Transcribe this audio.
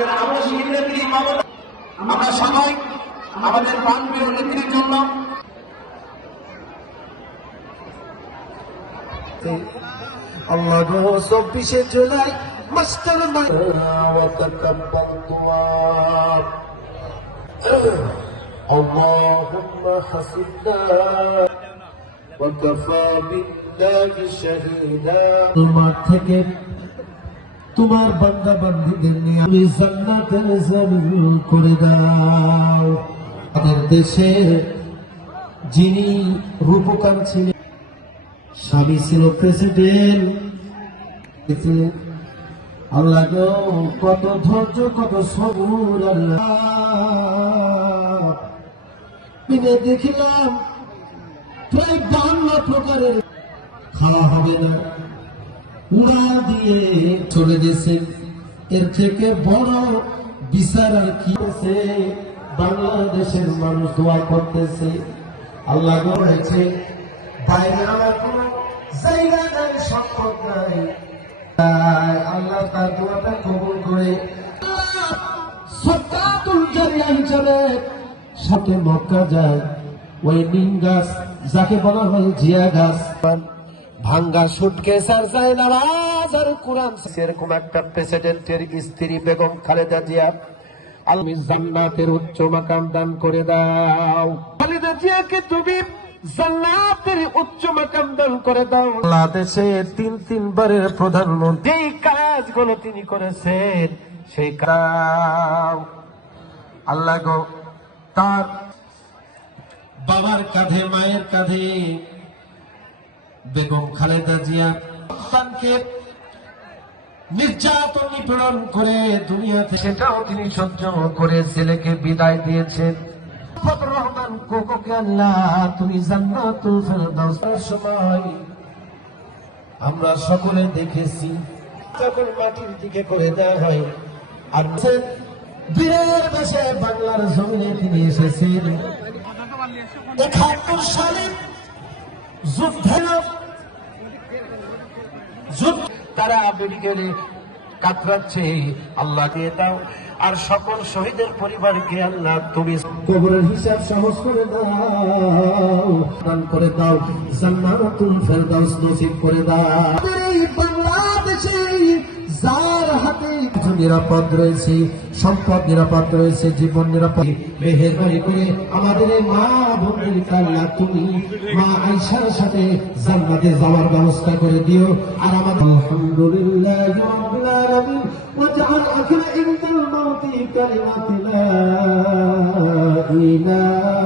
আমাদের আবাসিক নেত্রী মমতা, আমরা সবাই আমাদের প্রাণপ্রিয় নেত্রীর জন্য আল্লাহ 24 জুলাই মাস্টার اللهم حسبنا وكفى بالله شهيدا তোমার থেকে তোমার বান্দা বান্দীদের নিয়ে আমি জান্নাতের জমিন করে দাও। আমাদের দেশের যিনি রূপকার ছিলেন, স্বামী ছিল প্রেসিডেন্ট, আল্লাহ কত ধৈর্য কত সবুর আল্লাহ দেখিলাম প্রায় 52 প্রকারের খাওয়া হবে না, উড়া দিয়ে চলে গেছে। এর থেকে বড় বিচার আর কি আছে? বাংলাদেশের মানুষ দোয়া করতেছে, আল্লাহ বলেছে বাইরে আমার কোন জায়গা নাই, সম্পদ নাই, আল্লাহ তার দোয়াটা কবুল করে সদকাতুল জারিয়া হিসেবে সাথে মক্কা যায়। ওই নিম গাছ যাকে বলা হয় জিয়া গাছ, ভাঙ্গা সুটকেস আর যায় নামাজ আর কোরআন, এরকম একটা প্রেসিডেন্টের স্ত্রী বেগম খালেদা জিয়া, আল্লাহ জান্নাতের উচ্চ মাকাম দান করে দাও। খালেদা জিয়াকে তুমি জান্নাতের উচ্চ মাকাম দান করে দাও। বাংলাদেশে 3 বারের প্রধানমন্ত্রী এই কাজগুলো তিনি করেছেন, সেই কাজ আল্লাহ গো তার বাবার কাঁধে মায়ের কাঁধে বেগম খালেদা জিয়া সন্তানকে নির্যাতন নিপীড়ন করে দুনিয়াতে, সেটাও তিনি সহ্য করে ছেলেকে বিদায় দিয়েছেন। রহমান কোকোকে আল্লাহ তুমি জান্নাতুল ফেরদাউসের সময় আমরা সকলে দেখেছি যখন মাটির দিকে করে দেওয়া হয়, আর বীরের বেশে বাংলার জমিনে তিনি এসেছেন। 71 সালে তারা মেডিকেলে কাতরাচ্ছে, আল্লাহ দিয়ে দাও। আর সকল শহীদের পরিবারকে আল্লাহ তুমি কবরের হিসাব সহজ করে দাও, দান করে দাও, জান্নাতুল ফেরদাউস নসিব করে দাও। এই বাংলাদেশে যার হাতে নিরাপদ রয়েছে, সম্পদ নিরাপদ রয়েছে, জীবন নিরাপদ, মেহেরবানি করে আমাদের মা বোনদেরকে আল্লাহ তুমি মা আয়েশার সাথে জান্নাতে যাওয়ার ব্যবস্থা করে দিও। আর আমাদের আলহামদুলিল্লাহ রাব্বিল আলামিন ওয়াজআল আখিরা ইনদাল মাউতি কালিমাতিনা ইলাহা